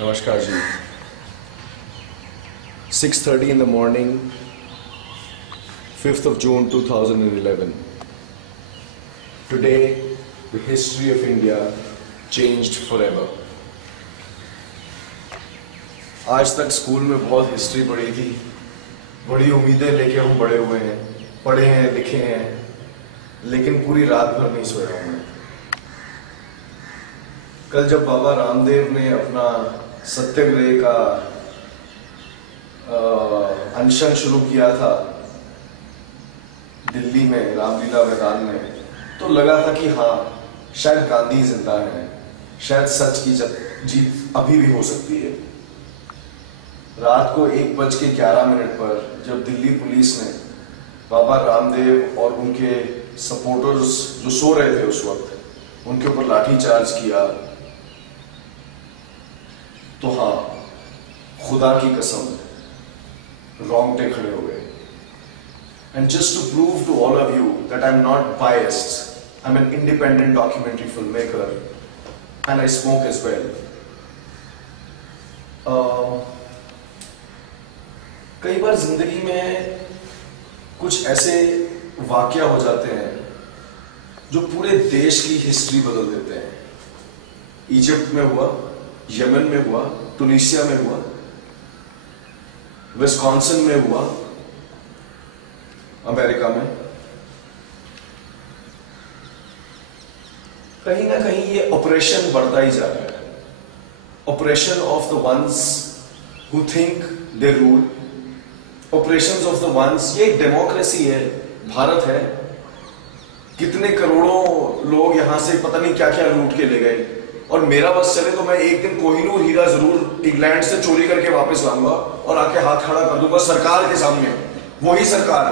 नमस्कार जी। 6:30 in the morning, 5th of June 2011. Today, the history of India changed forever. आज तक school में बहुत हिस्ट्री पढ़ी थी, बड़ी उम्मीदें लेके हम बड़े हुए हैं, पढ़े हैं, लिखे हैं, लेकिन पूरी रात भर नहीं सोया हूं मैं। कल जब बाबा रामदेव ने अपना सत्याग्रह का अनशन शुरू किया था दिल्ली में रामलीला मैदान में, तो लगा था कि हाँ, शायद गांधी जिंदा है, शायद सच की जीत अभी भी हो सकती है। रात को 1:11 पर जब दिल्ली पुलिस ने बाबा रामदेव और उनके सपोर्टर्स जो सो रहे थे उस वक्त, उनके ऊपर लाठीचार्ज किया, तो हाँ, खुदा की कसम रोंगटे खड़े हो गए। And just to prove to all of you that I am not biased, I am an independent documentary film maker and I smoke as well. कई बार जिंदगी में कुछ ऐसे वाकया हो जाते हैं जो पूरे देश की हिस्ट्री बदल देते हैं। इजिप्ट में हुआ, यमन में हुआ, टूनिसिया में हुआ, विस्कॉन्सिन में हुआ, अमेरिका में। कहीं ना कहीं ये ऑपरेशन बढ़ता ही जा रहा है, operation of the ones who think they rule, operations of the ones. ये एक डेमोक्रेसी है, भारत है, कितने करोड़ों लोग यहां से पता नहीं क्या क्या लूट के ले गए, और मेरा बस चले तो मैं एक दिन कोहिनूर हीरा जरूर इंग्लैंड से चोरी करके वापस लाऊंगा और आके हाथ खड़ा कर दूंगा सरकार के सामने। वही सरकार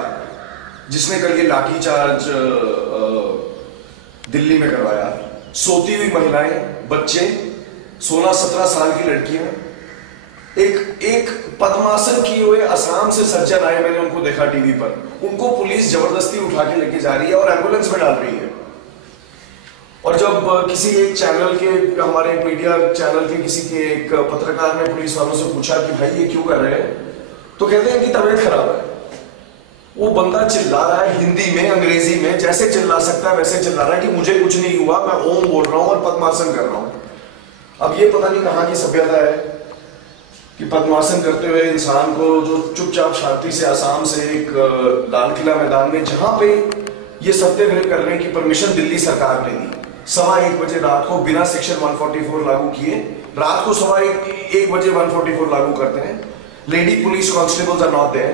जिसने कल ये लाठीचार्ज दिल्ली में करवाया, सोती हुई महिलाएं, बच्चे, 16-17 साल की लड़कियां, एक पद्मासन किए हुए असम से सज्जन आए, मैंने उनको देखा टीवी पर, उनको पुलिस जबरदस्ती उठा के लेके जा रही है और एम्बुलेंस में डाल रही है। और जब किसी एक चैनल के, हमारे मीडिया चैनल के किसी के एक पत्रकार ने पुलिस वालों से पूछा कि भाई ये क्यों कर रहे हैं, तो कहते हैं कि तबीयत खराब है। वो बंदा चिल्ला रहा है हिंदी में, अंग्रेजी में, जैसे चिल्ला सकता है वैसे चिल्ला रहा है कि मुझे कुछ नहीं हुआ, मैं ओम बोल रहा हूं और पद्मासन कर रहा हूं। अब ये पता नहीं कहां की सभ्यता है कि पद्मासन करते हुए इंसान को, जो चुपचाप शांति से असम से एक लाल किला मैदान में, जहां पे ये सत्याग्रह करने की परमिशन दिल्ली सरकार ने दी, 1:15 रात को बिना सेक्शन 144 लागू किए, रात को 1:15 144 लागू करते हैं। Lady police constables are not there,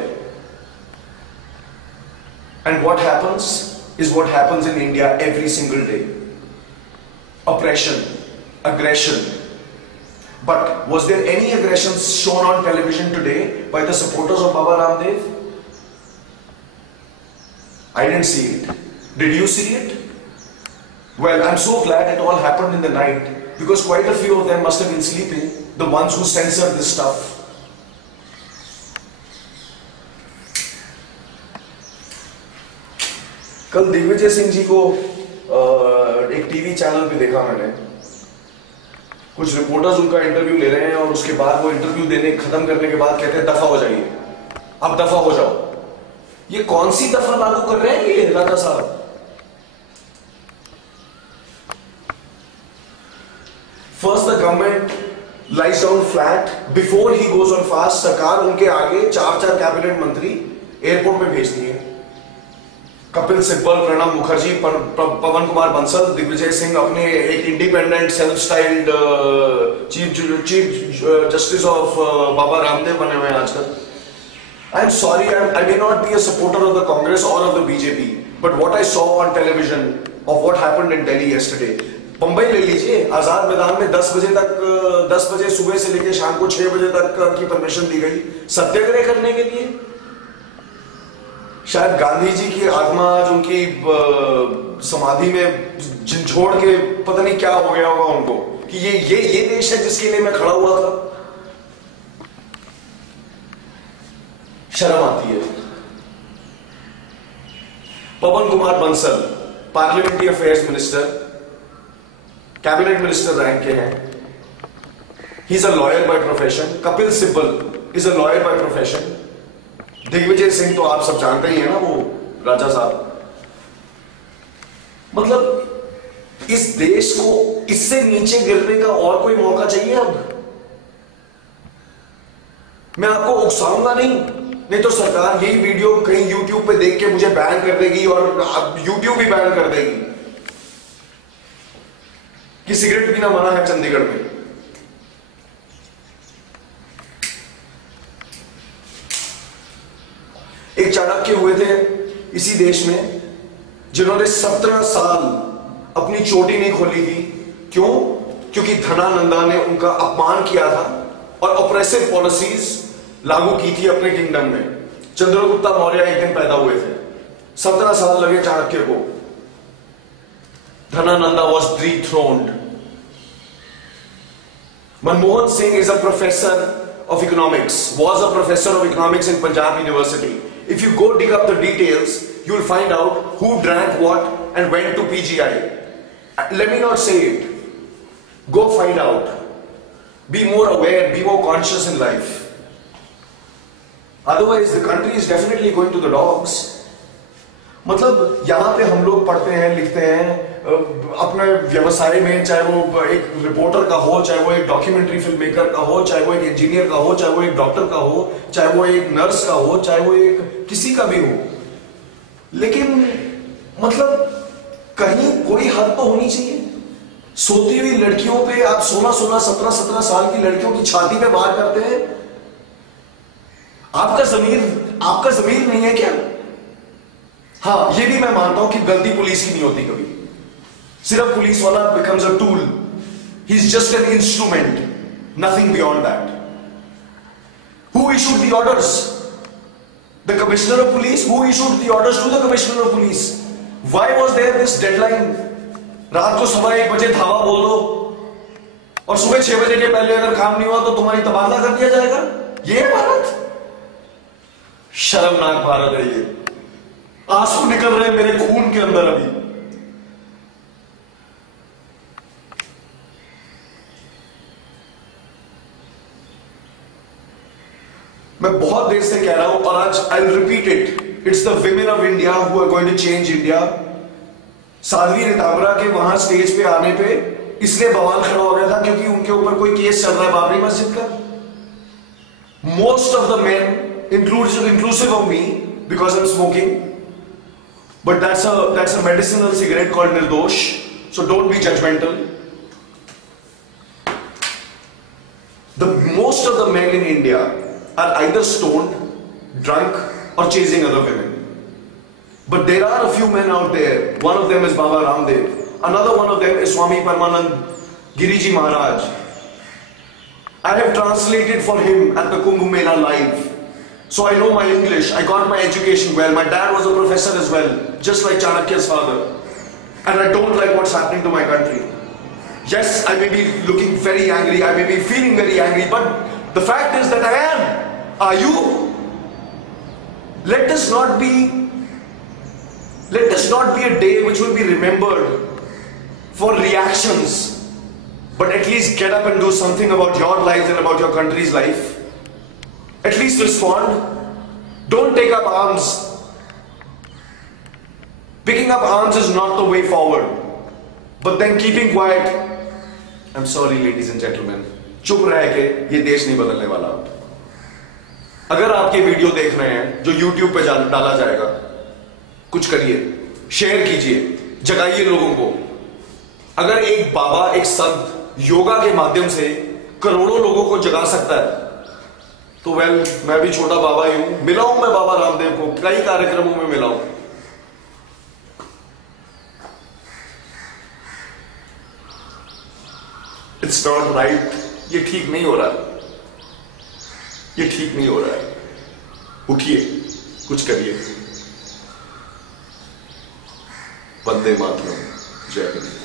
and what happens is what happens in India every single day, operation, aggression. But was there any aggression shown on television today by the supporters of Baba Ramdev? I didn't see it. Did you see it? Well, I'm so glad it all happened in the night, because quite a few of them must have been sleeping, the ones who censored this stuff. कल दिग्विजय सिंह जी को एक TV channel पे देखा मैंने, कुछ reporters उनका interview ले रहे हैं और उसके बाद वो इंटरव्यू देने खत्म करने के बाद कहते हैं दफा हो जाइए, अब दफा हो जाओ। ये कौन सी दफा लागू कर रहे हैं ये राजा साहब? First the government lies down flat before he goes on fast. सरकार उनके आगे 4 कैबिनेट मंत्री एयरपोर्ट में भेज दिए, कपिल सिब्बल, प्रणब मुखर्जी, पवन कुमार बंसल, दिग्विजय सिंह अपने एक independent self styled chief justice of Baba Ramdev बने हुए हैं आजकल। I am sorry, I may not be a supporter of the Congress or of the BJP, but what I saw on television of what happened in Delhi yesterday. Bombay ले लीजिए, आजाद मैदान में 10 बजे तक, 10 बजे सुबह से लेकर शाम को 6 बजे तक की परमिशन दी गई सत्याग्रह करने के लिए। शायद गांधी जी की आत्मा आज उनकी समाधि में झिंझोड़ के पता नहीं क्या हो गया होगा उनको, कि ये देश है जिसके लिए मैं खड़ा हुआ था। शर्म आती है। Pawan Kumar Bansal parliamentary affairs minister, cabinet minister rank के हैं, he is a lawyer by profession. Kapil Sibal is a lawyer by profession. Digvijay Singh तो आप सब जानते ही हैं ना, वो राजा साहब. मतलब इस देश को इससे नीचे गिरने का और कोई मौका चाहिए अब? मैं आपको उकसाऊंगा नहीं तो सरकार यही वीडियो कहीं YouTube पे देख के मुझे बैन कर देगी और YouTube भी बैन कर देगी कि सिगरेट पीना मना है चंडीगढ़ में. एक चाणक्य हुए थे इसी देश में जिन्होंने 17 साल अपनी चोटी नहीं खोली थी. क्यों? क्योंकि धनानंदा ने उनका अपमान किया था और ऑपरेसिव पॉलिसीज लागू की थी अपने किंगडम में. चंद्रगुप्ता मौर्य एक दिन पैदा हुए थे. 17 साल लगे चाणक्य को. Dhanananda was dethroned. Manmohan Singh is a professor of economics, was a professor of economics in Punjab University. If you go dig up the details, you will find out who drank what and went to PGI. Let me not say it. Go find out. Be more aware, be more conscious in life. Otherwise, the country is definitely going to the dogs. मतलब यहां पे हम लोग पढ़ते हैं, लिखते हैं अपने व्यवसाय में, चाहे वो एक रिपोर्टर का हो, चाहे वो एक डॉक्यूमेंट्री फिल्म मेकर का हो, चाहे वो एक इंजीनियर का हो, चाहे वो एक डॉक्टर का हो, चाहे वो एक नर्स का हो, चाहे वो एक किसी का भी हो. लेकिन मतलब कहीं कोई हद तो होनी चाहिए. सोती हुई लड़कियों पे आप 16-16, 17-17 साल की लड़कियों की छाती पे वार करते हैं. आपका जमीर नहीं है क्या? हाँ, ये भी मैं मानता हूं कि गलती पुलिस की नहीं होती कभी. सिर्फ पुलिस वाला becomes a tool. He's just an instrument. Nothing beyond that. Who issued the orders? The commissioner of police. Who issued the orders to the commissioner of police? Why was there this deadline? रात को 1:15 बजे धावा बोल दो और सुबह 6 बजे के पहले अगर काम नहीं हुआ तो तुम्हारी तबादला कर दिया जाएगा. ये है भारत? शर्मनाक भारत है ये. आंसू निकल रहे हैं मेरे खून के अंदर अभी. मैं बहुत देर से कह रहा हूं और आज I will repeat it. It's the women of India who are going to change India. Sadhvi Ritambara के वहां स्टेज पे आने पे इसलिए बवाल खड़ा हो गया था क्योंकि उनके ऊपर कोई केस चल रहा है बाबरी मस्जिद का. Most of the main inclusive of me because I'm smoking, but that's a medicinal cigarette called Nirdosh, so don't be judgmental. The most of the men in India are either stoned, drunk or chasing other women, but there are a few men out there. One of them is Baba Ramdev, another one of them is Swami Paramanand Giriji Maharaj. I have translated for him at the Kumbh Mela live. So I know my English, I got my education well, my dad was a professor as well, just like Chanakya's father. And I don't like what's happening to my country. Yes, I may be looking very angry, I may be feeling very angry, but the fact is that I am. Are you? Let this not be a day which will be remembered for reactions, but at least get up and do something about your lives and about your country's life. At least respond. Don't take up arms. Picking up arms is not the way forward. But then keeping quiet. I'm sorry, ladies and gentlemen. चुप रह के ये देश नहीं बदलने वाला. अगर आपके वीडियो देख रहे हैं जो YouTube पे डाला जाएगा, कुछ करिए, शेयर कीजिए, जगाइए लोगों को. अगर एक बाबा, एक संत योगा के माध्यम से करोड़ों लोगों को जगा सकता है तो मैं भी छोटा बाबा ही हूं. मिला हूं मैं बाबा रामदेव को, कई कार्यक्रमों में मिला हूं. It's not right. ये ठीक नहीं हो रहा है. ये ठीक नहीं हो रहा है. उठिए, कुछ करिए. वंदे मातरम. जय हिंद.